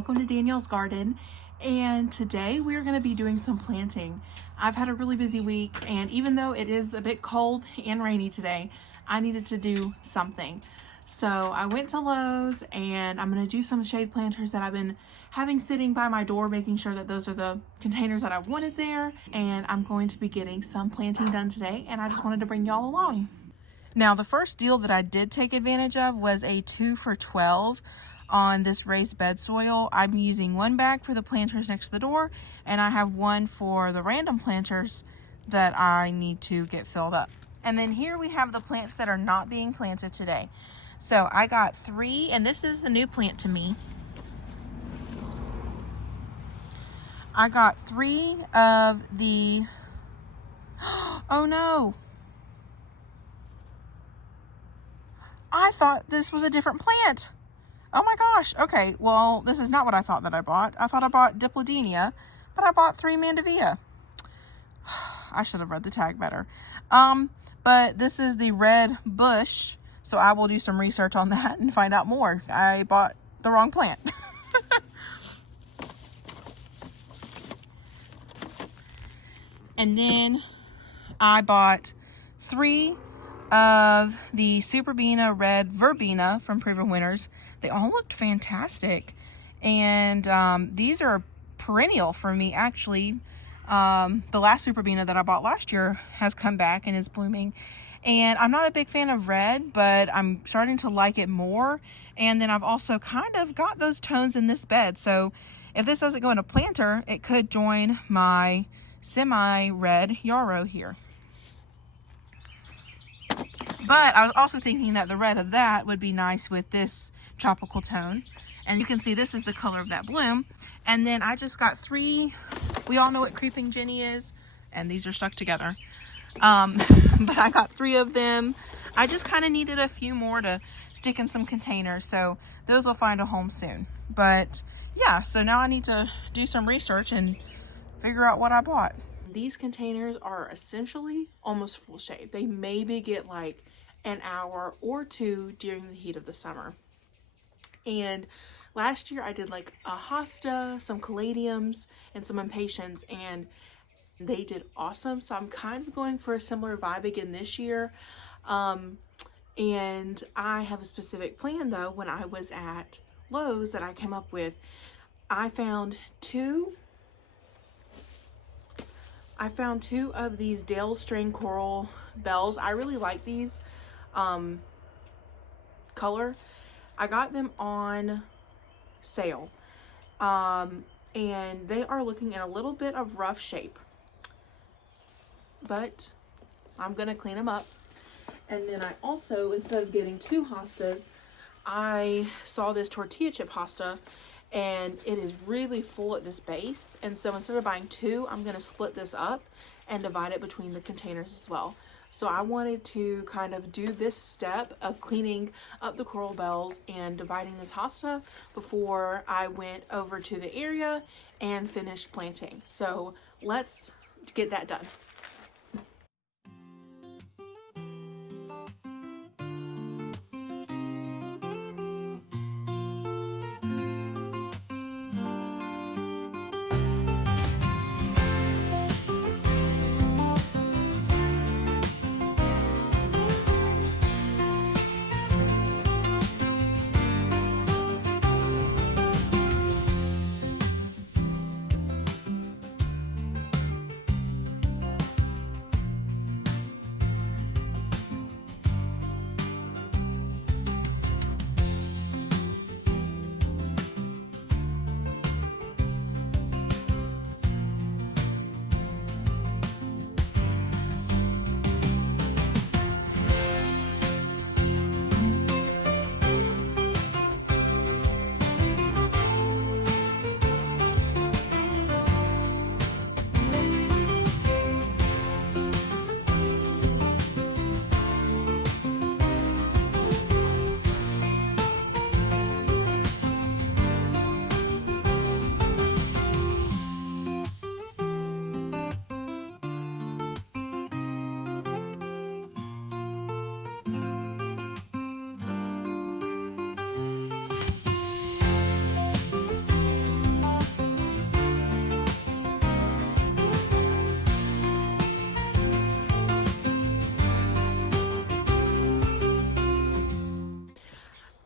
welcome to Danielle's garden. And today we're going to be doing some planting. I've had a really busy week, and even though it is a bit cold and rainy today, I needed to do something. So I went to Lowe's and I'm going to do some shade planters that I've been having sitting by my door, making sure that those are the containers that I wanted there. And I'm going to be getting some planting done today, and I just wanted to bring y'all along. Now, the first deal that I did take advantage of was a 2 for $12 on this raised bed soil. I'm using one bag for the planters next to the door, and I have one for the random planters that I need to get filled up. And then here we have the plants that are not being planted today. So I got 3, and this is a new plant to me. I got 3 of the, oh no, I thought this was a different plant. Oh my gosh. Okay, well, this is not what I thought that I bought. I thought I bought Diplodenia, but I bought 3 Mandevilla. I should have read the tag better. But this is the red bush, so I will do some research on that and find out more. I bought the wrong plant. And then I bought 3 of the Superbena red verbena from Proven Winners. They all looked fantastic, and these are perennial for me actually. The last Superbena that I bought last year has come back and is blooming, and I'm not a big fan of red, but I'm starting to like it more. And then I've also kind of got those tones in this bed, so if this doesn't go in a planter, it could join my semi-red yarrow here. But I was also thinking that the red of that would be nice with this tropical tone. And you can see this is the color of that bloom. And then I just got 3. We all know what creeping Jenny is, and these are stuck together. But I got 3 of them. I just kind of needed a few more to stick in some containers, so those will find a home soon. But yeah, so now I need to do some research and figure out what I bought. These containers are essentially almost full shade. They maybe get like an hour or 2 during the heat of the summer. And last year I did like a hosta, some caladiums, and some impatiens, and they did awesome. So I'm kind of going for a similar vibe again this year. And I have a specific plan though. When I was at Lowe's that I came up with, I found 2 of these Dale Strain Coral bells. I really like these color. I got them on sale, and they are looking in a little bit of rough shape, but I'm gonna clean them up. And then I also, instead of getting 2 hostas, I saw this tortilla chip hosta, and it is really full at this base. And so instead of buying 2, I'm going to split this up and divide it between the containers as well. So I wanted to kind of do this step of cleaning up the coral bells and dividing this hosta before I went over to the area and finished planting. So let's get that done.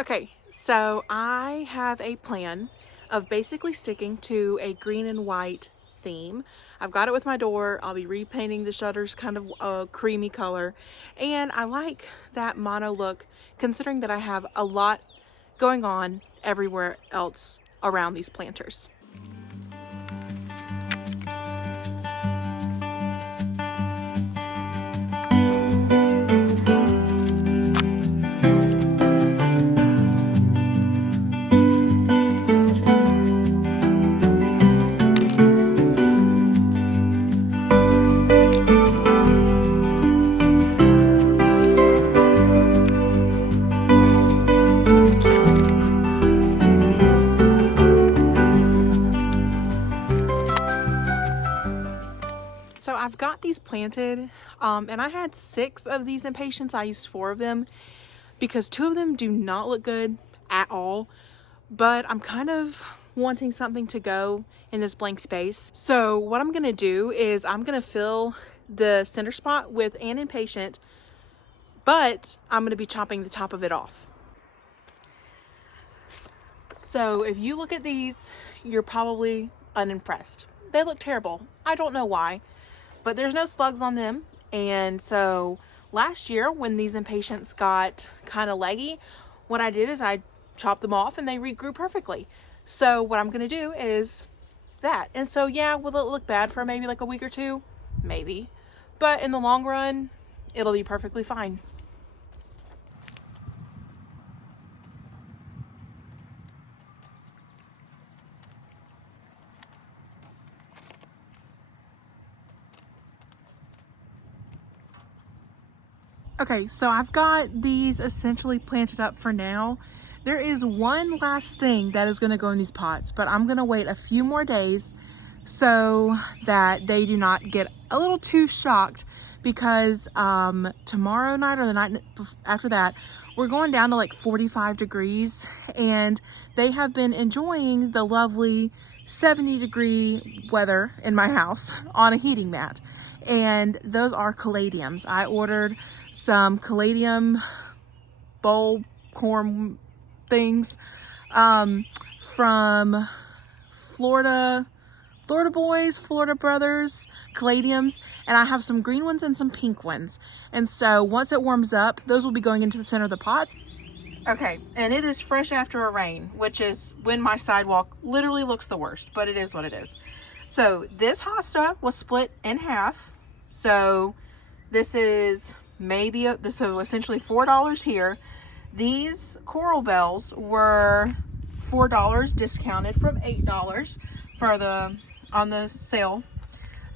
Okay, so I have a plan of basically sticking to a green and white theme. I've got it with my door. I'll be repainting the shutters kind of a creamy color. And I like that mono look considering that I have a lot going on everywhere else around these planters. So I've got these planted, and I had 6 of these impatiens. I used 4 of them because 2 of them do not look good at all, but I'm kind of wanting something to go in this blank space. So what I'm gonna do is I'm gonna fill the center spot with an impatient, but I'm gonna be chopping the top of it off. So if you look at these, you're probably unimpressed. They look terrible. I don't know why, but there's no slugs on them. And so last year when these impatiens got kind of leggy, what I did is I chopped them off and they regrew perfectly. So what I'm gonna do is that. And so yeah, will it look bad for maybe like a week or 2? Maybe. But in the long run, it'll be perfectly fine. Okay, so I've got these essentially planted up for now. There is one last thing that is going to go in these pots, but I'm going to wait a few more days so that they do not get a little too shocked, because tomorrow night or the night after that, we're going down to like 45 degrees, and they have been enjoying the lovely 70-degree weather in my house on a heating mat. And those are caladiums. I ordered some caladium bulb corn things from Florida Boys, Florida Brothers, caladiums, and I have some green ones and some pink ones. And so once it warms up, those will be going into the center of the pots. Okay, and it is fresh after a rain, which is when my sidewalk literally looks the worst, but it is what it is. So this hosta was split in half. So this is maybe, this is essentially $4 here. These coral bells were $4 discounted from $8 for on the sale.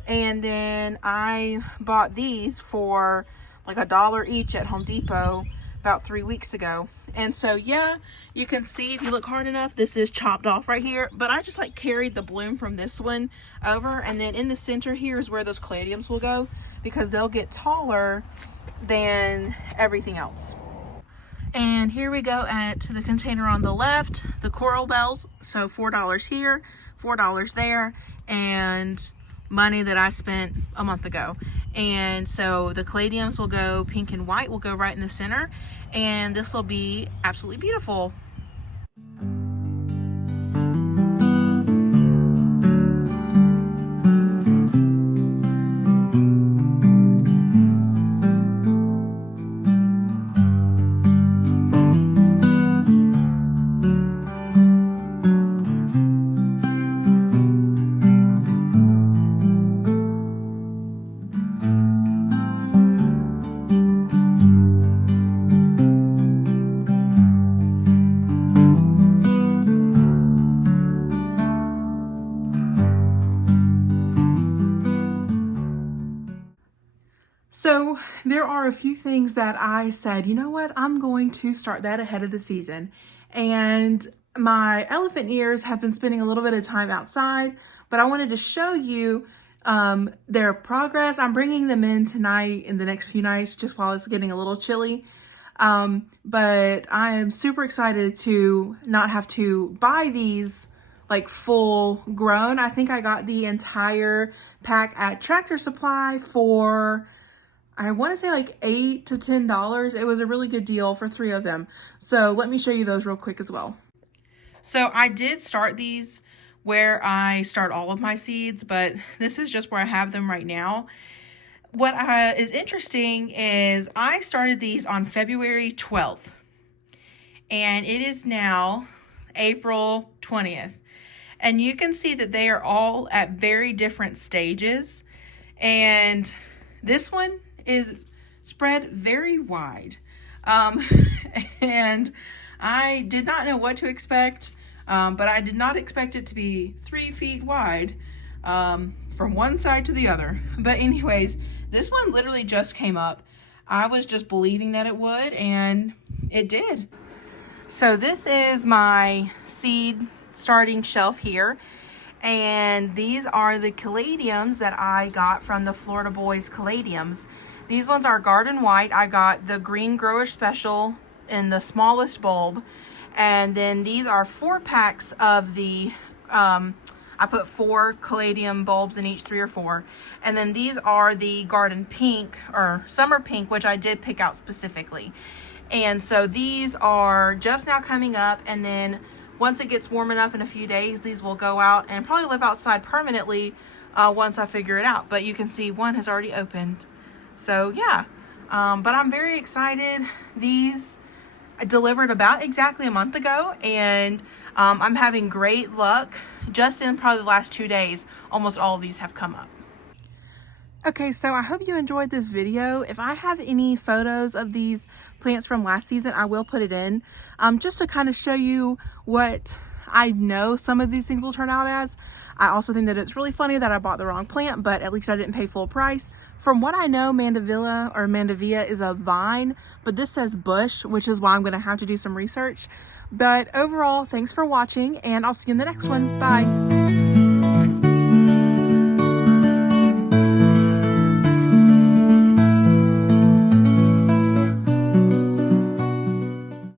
And then I bought these for like $1 each at Home Depot about 3 weeks ago. And so yeah, you can see if you look hard enough, this is chopped off right here, but I just like carried the bloom from this one over, and then in the center here is where those caladiums will go, because they'll get taller than everything else. And here we go to the container on the left, the coral bells. So $4 here, $4 there, and money that I spent a month ago. And so the caladiums will go pink and white, will go right in the center, and this will be absolutely beautiful. So there are a few things that I said, you know what, I'm going to start that ahead of the season. And my elephant ears have been spending a little bit of time outside, but I wanted to show you their progress. I'm bringing them in tonight in the next few nights, just while it's getting a little chilly. But I am super excited to not have to buy these like full grown. I think I got the entire pack at Tractor Supply for I want to say like $8 to $10. It was a really good deal for 3 of them. So let me show you those real quick as well. So I did start these where I start all of my seeds, but this is just where I have them right now. What is interesting is I started these on February 12th, and it is now April 20th. And you can see that they are all at very different stages. And this one is spread very wide. And I did not know what to expect, but I did not expect it to be 3 feet wide from one side to the other. But anyways, this one literally just came up. I was just believing that it would, and it did. So this is my seed starting shelf here. And these are the Caladiums that I got from the Florida Boys Caladiums. These ones are garden white. I got the green grower special in the smallest bulb. And then these are 4 packs of the, I put 4 Caladium bulbs in each, 3 or 4. And then these are the garden pink or summer pink, which I did pick out specifically. And so these are just now coming up, and then once it gets warm enough in a few days, these will go out and probably live outside permanently once I figure it out. But you can see one has already opened. So yeah, but I'm very excited. These I delivered about exactly a month ago, and I'm having great luck. Just in probably the last 2 days, almost all of these have come up. Okay, so I hope you enjoyed this video. If I have any photos of these plants from last season, I will put it in, just to kind of show you what I know some of these things will turn out as. I also think that it's really funny that I bought the wrong plant, but at least I didn't pay full price. From what I know, Mandevilla is a vine, but this says bush, which is why I'm gonna have to do some research. But overall, thanks for watching, and I'll see you in the next one. Bye.